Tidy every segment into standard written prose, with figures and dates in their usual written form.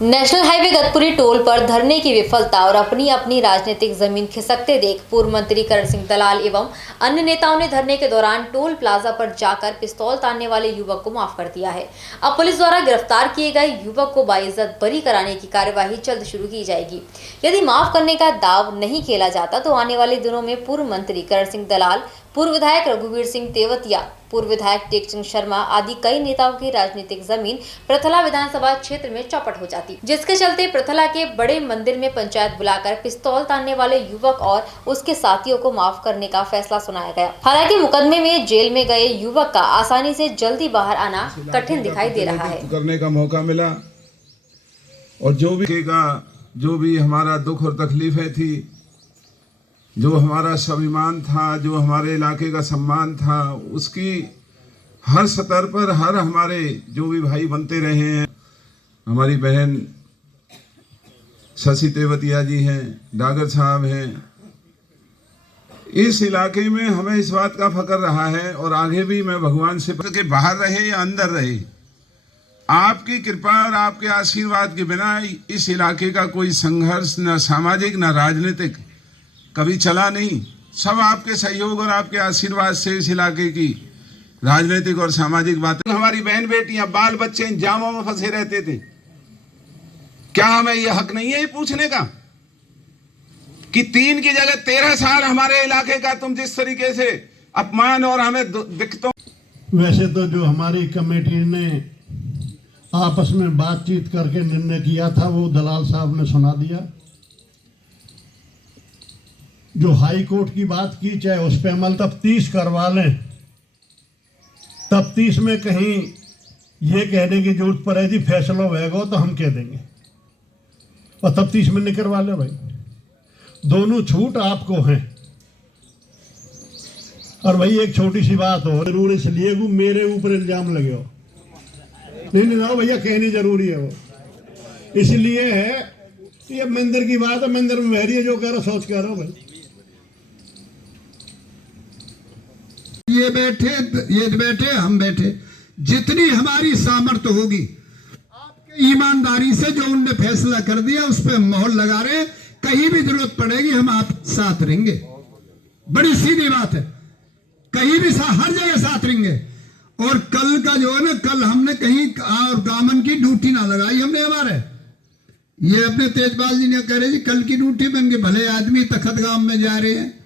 National highway Gadpuri toll पर धरने की विफलता और अपनी अपनी राजनीतिक जमीन खिसकते देख पूर्व मंत्री करण सिंह दलाल एवं अन्य नेताओं ने धरने के दौरान टोल प्लाजा पर जाकर पिस्तौल तानने वाले युवक को माफ कर दिया है। अब पुलिस द्वारा गिरफ्तार किए गए युवक को बाइज्जत बरी कराने की कार्यवाही जल्द शुरू की जाएगी। यदि माफ करने का दाव नहीं खेला जाता तो आने वाले दिनों में पूर्व मंत्री करण सिंह दलाल, पूर्व विधायक रघुवीर सिंह तेवतिया, पूर्व विधायक टेक सिंह शर्मा आदि कई नेताओं की राजनीतिक जमीन प्रथला विधानसभा क्षेत्र में चौपट हो जाती, जिसके चलते प्रथला के बड़े मंदिर में पंचायत बुलाकर पिस्तौल तानने वाले युवक और उसके साथियों को माफ करने का फैसला सुनाया गया। हालांकि मुकदमे में जेल में गए युवक का आसानी से जल्दी बाहर आना कठिन दिखाई दे रहा है। करने का मौका मिला और जो भी हमारा दुख और तकलीफें थी, जो हमारा स्वाभिमान था, जो हमारे इलाके का सम्मान था, उसकी हर स्तर पर हर हमारे जो भी भाई बनते रहे हैं, हमारी बहन शशि तेवतिया जी हैं, डागर साहब हैं, इस इलाके में हमें इस बात का फख्र रहा है और आगे भी मैं भगवान से के बाहर रहे या अंदर रहे, आपकी कृपा और आपके आशीर्वाद के बिना इस इलाके का कोई संघर्ष न सामाजिक न राजनीतिक कभी चला नहीं। सब आपके सहयोग और आपके आशीर्वाद से इस इलाके की राजनीतिक और सामाजिक बातें, हमारी बहन बेटियां बाल बच्चे इन जामों में फंसे रहते थे। क्या हमें यह हक नहीं है ये पूछने का कि 3 की जगह 13 साल हमारे इलाके का तुम जिस तरीके से अपमान और हमें दिक्कतों। वैसे तो जो हमारी कमेटी ने आपस में बातचीत करके निर्णय किया था वो दलाल साहब ने सुना दिया। जो हाई कोर्ट की बात की, चाहे उस पर अमल तफ्तीश करवा लें, तफ्तीश में कहीं ये कहने की जरूरत पड़े जी फैसला होगा तो हम कह देंगे, और तफ्तीश में नहीं करवा ले भाई, दोनों छूट आपको हैं। और भाई एक छोटी सी बात हो, जरूर इसलिए वो मेरे ऊपर इल्जाम लगे हो, नहीं ना भैया कहनी जरूरी है, वो इसलिए है ये मंदिर की बात है, मंदिर में बहरी है, जो कह रहा सोच कह रहा हो भाई। ये बैठे हम बैठे, जितनी हमारी सामर्थ्य होगी आपके ईमानदारी से जो उनने फैसला कर दिया उस पर मोहर लगा रहे, कहीं भी जरूरत पड़ेगी हम आप साथ रहेंगे। बड़ी सीधी बात है, कहीं भी हर जगह साथ रहेंगे। और कल का जो है ना, कल हमने कहीं और दामन की ड्यूटी ना लगाई हमने हमारे, ये अपने तेजपाल जी ने कह रहे जी कल की ड्यूटी बन के भले आदमी तखत गांव में जा रहे हैं,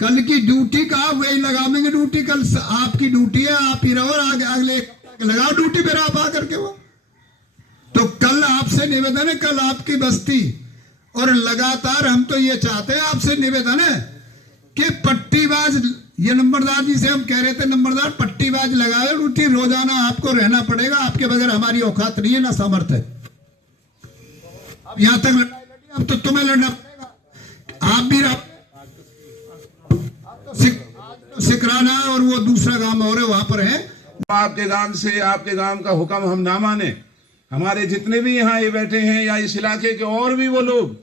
कल की ड्यूटी का वही लगाएंगे ड्यूटी, कल आपकी ड्यूटी है, आप ही रहो, आगे अगले लगाओ ड्यूटी फिर आप आकर के वो। तो कल आपसे निवेदन है, कल आपकी बस्ती, और लगातार हम तो ये चाहते हैं आपसे निवेदन है कि पट्टीबाज, ये नंबरदार जी से हम कह रहे थे, नंबरदार पट्टीबाज लगाए ड्यूटी, रोजाना आपको रहना पड़ेगा, आपके बगैर हमारी औकात नहीं है ना सामर्थ्य है। अब यहां तक लड़ाई लड़ी, अब तो तुम्हें लड़ना पड़ेगा, आप भी सिकराना और वो दूसरा गांव और है वहां पर है। आपके गांव से, आपके गांव का हुक्म हम ना माने, हमारे जितने भी यहाँ ये बैठे हैं या इस इलाके के और भी वो लोग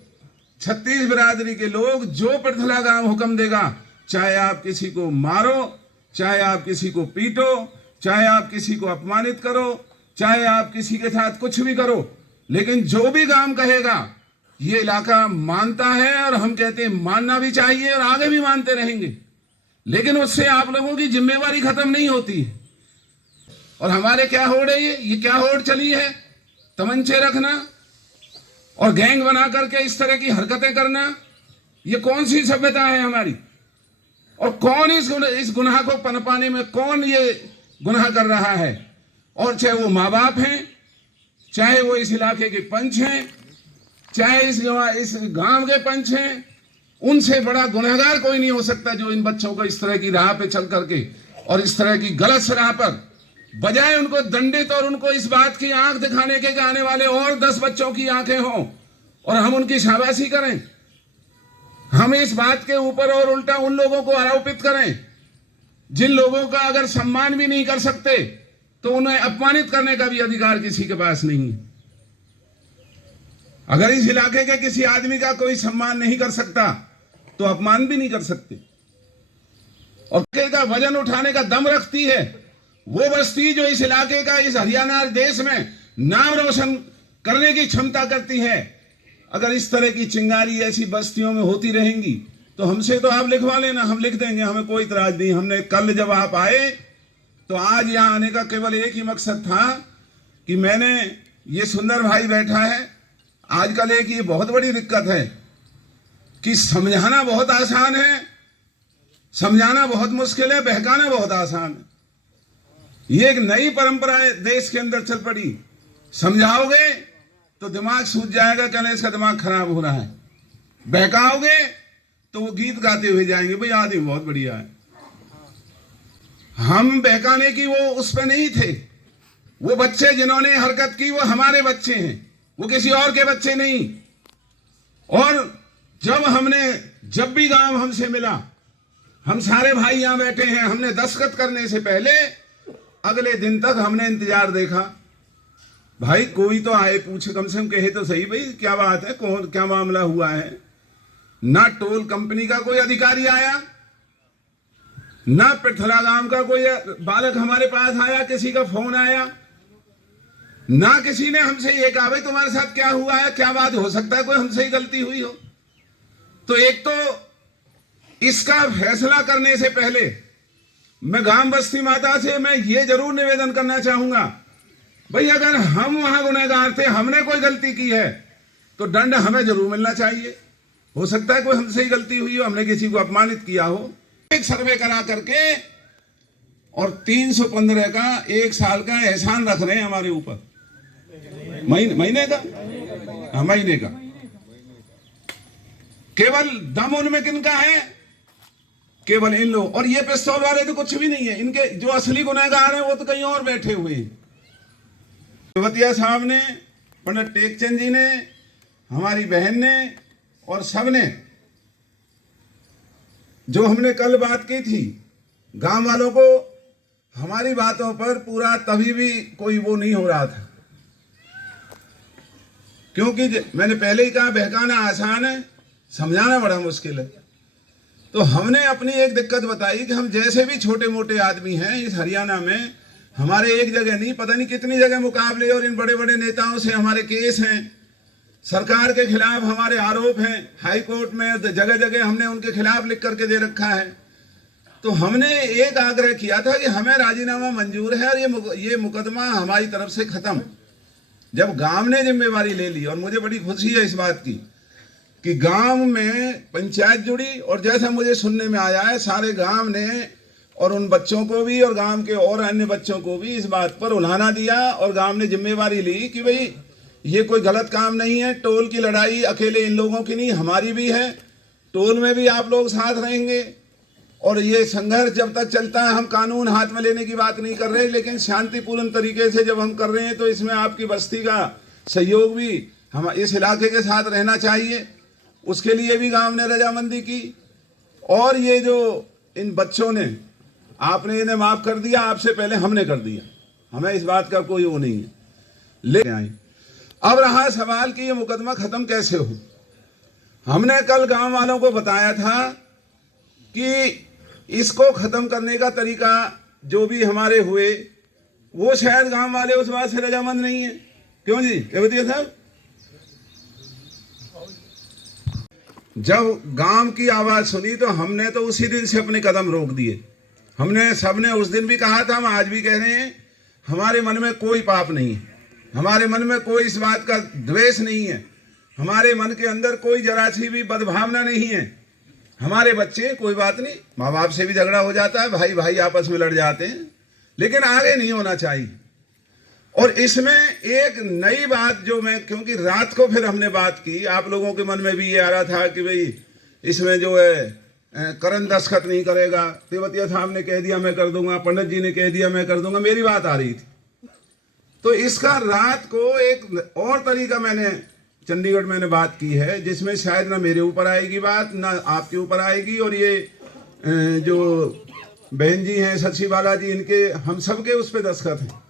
36 बिरादरी के लोग, जो प्रथला गांव हुक्म देगा, चाहे आप किसी को मारो, चाहे आप किसी को पीटो, चाहे आप किसी को अपमानित करो, चाहे आप किसी के साथ कुछ भी करो, लेकिन जो भी गांव कहेगा ये इलाका मानता है, और हम कहते हैं मानना भी चाहिए और आगे भी मानते रहेंगे, लेकिन उससे आप लोगों की जिम्मेवारी खत्म नहीं होती है। और हमारे क्या होड़ है, ये क्या होड़ चली है, तमंचे रखना और गैंग बना करके इस तरह की हरकतें करना, ये कौन सी सभ्यता है हमारी? और कौन इस गुनाह को पनपाने में कौन ये गुनाह कर रहा है? और चाहे वो माँ बाप हैं, चाहे वो इस इलाके के पंच हैं, चाहे इस गांव के पंच हैं, उनसे बड़ा गुनहगार कोई नहीं हो सकता जो इन बच्चों को इस तरह की राह पे चल करके और इस तरह की गलत राह पर, बजाय उनको दंडित और उनको इस बात की आंख दिखाने के आने वाले और 10 बच्चों की आंखें हों और हम उनकी शाबाशी करें, हम इस बात के ऊपर और उल्टा उन लोगों को आरोपित करें जिन लोगों का अगर सम्मान भी नहीं कर सकते तो उन्हें अपमानित करने का भी अधिकार किसी के पास नहीं है। अगर इस इलाके के किसी आदमी का कोई सम्मान नहीं कर सकता तो अपमान भी नहीं कर सकते। और का वजन उठाने का दम रखती है वो बस्ती जो इस इलाके का, इस हरियाणा देश में नाम रोशन करने की क्षमता करती है। अगर इस तरह की चिंगारी ऐसी बस्तियों में होती रहेंगी तो हमसे तो आप लिखवा लेना, हम लिख देंगे, हमें कोई इतराज नहीं। हमने कल जब आप आए तो आज यहाँ आने का केवल एक ही मकसद था कि मैंने, ये सुंदर भाई बैठा है, आजकल एक ये बहुत बड़ी दिक्कत है कि समझाना बहुत आसान है, समझाना बहुत मुश्किल है, बहकाना बहुत आसान है। ये एक नई परंपरा देश के अंदर चल पड़ी। समझाओगे तो दिमाग सूझ जाएगा, कहना इसका दिमाग खराब हो रहा है। बहकाओगे तो वो गीत गाते हुए जाएंगे, भाई आदमी बहुत बढ़िया है। हम बहकाने की वो उस पर नहीं थे। वो बच्चे जिन्होंने हरकत की वो हमारे बच्चे हैं, वो किसी और के बच्चे नहीं। और जब भी गांव हमसे मिला, हम सारे भाई यहां बैठे हैं, हमने दस्तखत करने से पहले अगले दिन तक हमने इंतजार देखा। भाई कोई तो आए, पूछे, कम से कम कहे तो सही, भाई क्या बात है, कौन, क्या मामला हुआ है। ना टोल कंपनी का कोई अधिकारी आया, ना पृथला गांव का कोई बालक हमारे पास आया, किसी का फोन आया, ना किसी ने हमसे ये कहा भाई तुम्हारे साथ क्या हुआ है, क्या बात, हो सकता है कोई हमसे ही गलती हुई हो। तो एक तो इसका फैसला करने से पहले मैं गांव बस्ती माता से मैं ये जरूर निवेदन करना चाहूंगा, भाई अगर हम वहां गुनहगार थे, हमने कोई गलती की है तो दंड हमें जरूर मिलना चाहिए। हो सकता है कोई हमसे ही गलती हुई हो, हमने किसी को अपमानित किया हो। एक सर्वे करा करके और 315 का 1 साल का एहसान रख रहे हैं हमारे ऊपर, महीने का, हाँ महीने का। केवल दम उनमें किनका है, केवल इन लोग। और ये पिस्तौल वाले तो कुछ भी नहीं है, इनके जो असली गुनहगार हैं वो तो कहीं और बैठे हुए हैं। देवतिया साहब ने, पंडित टेकचंद जी ने, हमारी बहन ने और सब ने, जो हमने कल बात की थी, गांव वालों को हमारी बातों पर पूरा तभी भी कोई वो नहीं हो रहा था, क्योंकि मैंने पहले ही कहा बहकाना आसान है, समझाना बड़ा मुश्किल है। तो हमने अपनी एक दिक्कत बताई कि हम जैसे भी छोटे मोटे आदमी हैं इस हरियाणा में, हमारे एक जगह नहीं पता नहीं कितनी जगह मुकाबले और इन बड़े बड़े नेताओं से हमारे केस हैं, सरकार के खिलाफ हमारे आरोप हैं, हाई कोर्ट में जगह जगह हमने उनके खिलाफ लिख करके दे रखा है। तो हमने एक आग्रह किया था कि हमें राजीनामा मंजूर है और ये मुकदमा हमारी तरफ से खत्म। जब गांव ने जिम्मेवारी ले ली, और मुझे बड़ी खुशी है इस बात की कि गांव में पंचायत जुड़ी, और जैसा मुझे सुनने में आया है सारे गांव ने, और उन बच्चों को भी और गांव के और अन्य बच्चों को भी इस बात पर उल्हाना दिया, और गांव ने जिम्मेवारी ली कि भाई ये कोई गलत काम नहीं है। टोल की लड़ाई अकेले इन लोगों की नहीं, हमारी भी है। टोल में भी आप लोग साथ रहेंगे, और ये संघर्ष जब तक चलता है, हम कानून हाथ में लेने की बात नहीं कर रहे, लेकिन शांतिपूर्ण तरीके से जब हम कर रहे हैं तो इसमें आपकी बस्ती का सहयोग भी हम इस इलाके के साथ रहना चाहिए। उसके लिए भी गांव ने रजामंदी की। और ये जो इन बच्चों ने, आपने इन्हें माफ कर दिया, आपसे पहले हमने कर दिया, हमें इस बात का कोई वो नहीं है, ले आए। अब रहा सवाल कि ये मुकदमा खत्म कैसे हो। हमने कल गांव वालों को बताया था कि इसको खत्म करने का तरीका जो भी हमारे हुए, वो शायद गांव वाले उस बात से रजामंद नहीं है। क्यों जी देवतिया साहब? जब गांव की आवाज सुनी तो हमने तो उसी दिन से अपने कदम रोक दिए। हमने सबने उस दिन भी कहा था, हम आज भी कह रहे हैं, हमारे मन में कोई पाप नहीं है, हमारे मन में कोई इस बात का द्वेष नहीं है, हमारे मन के अंदर कोई जरा सी भी बदभावना नहीं है। हमारे बच्चे, कोई बात नहीं, माँ बाप से भी झगड़ा हो जाता है, भाई भाई आपस में लड़ जाते हैं, लेकिन आगे नहीं होना चाहिए। और इसमें एक नई बात जो मैं, क्योंकि रात को फिर हमने बात की, आप लोगों के मन में भी ये आ रहा था कि भाई इसमें जो है करण दस्तखत नहीं करेगा, तेवतिया साहब ने कह दिया मैं कर दूंगा, पंडित जी ने कह दिया मैं कर दूंगा, मेरी बात आ रही थी। तो इसका रात को एक और तरीका मैंने चंडीगढ़ मैंने बात की है, जिसमें शायद ना मेरे ऊपर आएगी बात, ना आपके ऊपर आएगी, और ये जो बहन जी हैं सची बाला जी, इनके हम सबके उस पर दस्तखत हैं।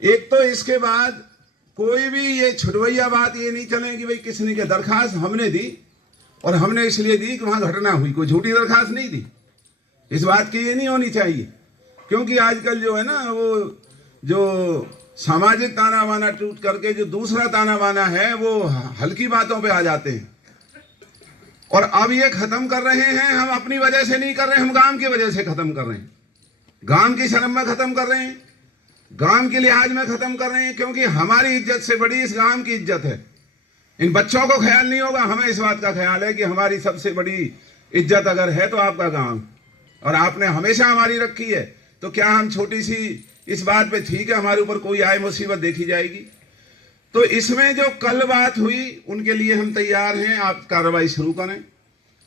एक तो इसके बाद कोई भी ये छुटवैया बात ये नहीं चले कि भाई किसने क्या, दरखास्त हमने दी, और हमने इसलिए दी कि वहां घटना हुई, कोई झूठी दरखास्त नहीं दी। इस बात की ये नहीं होनी चाहिए, क्योंकि आजकल जो है ना, वो जो सामाजिक ताना बाना टूट करके जो दूसरा ताना बाना है वो हल्की बातों पे आ जाते हैं। और अब ये खत्म कर रहे हैं, हम अपनी वजह से नहीं कर रहे, हम गांव की वजह से खत्म कर रहे हैं। गांव की शर्म में खत्म कर रहे हैं, गांव के लिहाज में खत्म कर रहे हैं, क्योंकि हमारी इज्जत से बड़ी इस गांव की इज्जत है। इन बच्चों को ख्याल नहीं होगा, हमें इस बात का ख्याल है कि हमारी सबसे बड़ी इज्जत अगर है तो आपका गांव, और आपने हमेशा हमारी रखी है। तो क्या हम छोटी सी इस बात पे ठीक है हमारे ऊपर कोई आए मुसीबत देखी जाएगी? तो इसमें जो कल बात हुई उनके लिए हम तैयार हैं, आप कार्रवाई शुरू करें।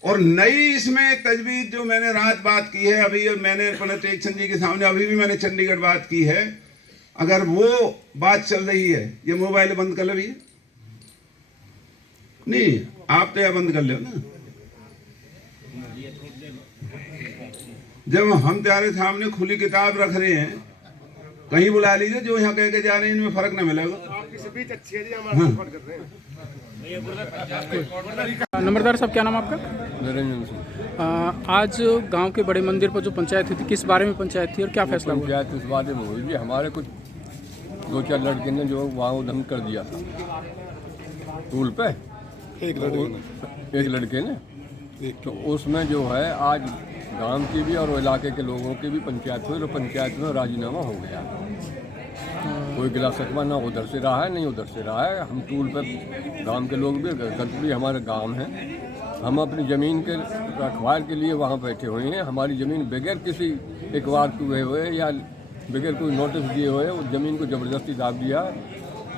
और नई इसमें तजवीज जो मैंने रात बात की है, अभी मैंने अपने टेक्शन जी के सामने अभी भी मैंने चंडीगढ़ बात की है, अगर वो बात चल रही है, ये मोबाइल बंद कर लो भैया, नहीं आप तो यह बंद कर लो ना। जब हम तुम्हारे सामने खुली किताब रख रहे हैं, कहीं बुला लीजिए, जो यहाँ कह के जा रहे हैं इनमें फर्क ना मिलेगा। नंबरदार साहब, क्या नाम आपका? निरंजन सिंह। आज गांव के बड़े मंदिर पर जो पंचायत हुई थी, किस बारे में पंचायत थी और क्या फैसला हुआ? पंचायत इस बारे में हुई भी, हमारे कुछ 2-4 लड़के ने जो वहाँ उधम कर दिया था टूल पे, एक लड़के ने, तो उसमें जो है आज गांव की भी और इलाके के लोगों की भी पंचायत हुई, और पंचायत में राजीनामा हो गया। कोई गिला सकवा ना उधर से रहा है नहीं उधर से रहा है। हम टूल पर गांव के लोग भी, गतपुरी हमारे गांव हैं, हम अपनी ज़मीन के रखवाल के लिए वहाँ बैठे हुए हैं। हमारी ज़मीन बगैर किसी इकरार किए हुए या बगैर कोई नोटिस दिए हुए उस ज़मीन को ज़बरदस्ती दाब दिया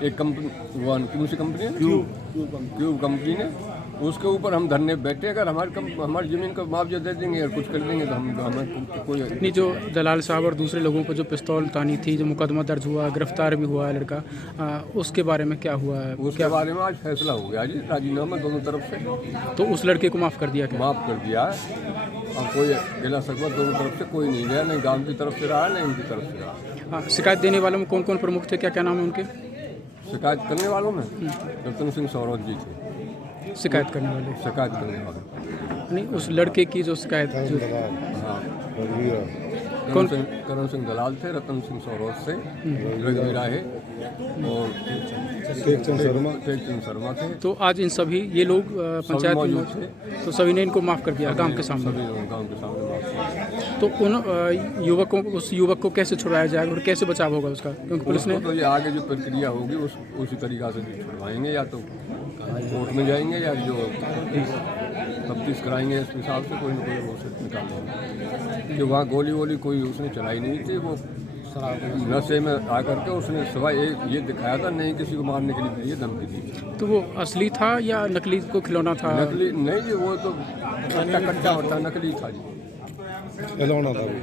एक कंपनी, कौन सी कंपनी है, क्यूब कंपनी ने। उसके ऊपर हम धरने बैठे, अगर हमारी ज़मीन का मुआवजा दे देंगे और कुछ कर देंगे तो हमें कोई नहीं। जो दलाल साहब और दूसरे लोगों पर जो पिस्तौल तानी थी, जो मुकदमा दर्ज हुआ, गिरफ्तार भी हुआ है लड़का, उसके बारे में क्या हुआ है? उसके बारे में आज फैसला हो गया जी, राजीनामा दोनों तरफ से। तो उस लड़के को माफ़ कर दिया क्या? माफ़ कर दिया है, और कोई गिला सकवा दोनों तरफ से कोई नहीं गया, नहीं गाँव की तरफ से रहा नहीं उनकी तरफ से रहा। शिकायत देने वालों में कौन कौन प्रमुख थे, क्या क्या नाम है उनके? शिकायत करने वालों में रतन सिंह सौरभ जी थे। शिकायत करने वाले नहीं, उस लड़के की जो शिकायत जो हाँ, कौन? करण सिंह दलाल थे, रतन सिंह सौरभ से, रघुवीरा है और टेकचंद शर्मा थे। तो आज इन सभी ये लोग पंचायत में थे, तो सभी ने इनको माफ़ कर दिया गांव के सामने। गांव के सामने माफ़ किया। तो उन उस युवक को कैसे छुड़ाया जाएगा और कैसे बचाव होगा उसका? क्योंकि पुलिस ने तो ये आगे जो प्रक्रिया होगी उसी तरीक़ा से छुड़वाएंगे, या तो कोर्ट में जाएंगे या जो तफ्तीश कराएंगे इसके हिसाब से कोई ना कोई वो से निकाल देंगे। कि वहाँ गोली वोली कोई उसने चलाई नहीं थी, वो नशे में आकर के उसने सिवाय ये दिखाया था, नहीं किसी को मारने के लिए ये धमकी दी। तो वो असली था या नकली को खिलौना था? नकली नहीं जी, वो तो कच्चा होता नकली था जी, खिलौना था वो।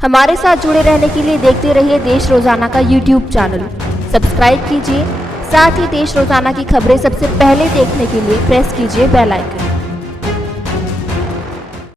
हमारे साथ जुड़े रहने के लिए देखते रहिए देश रोजाना का YouTube चैनल, सब्सक्राइब कीजिए। साथ ही देश रोजाना की खबरें सबसे पहले देखने के लिए प्रेस कीजिए बेल आइकन।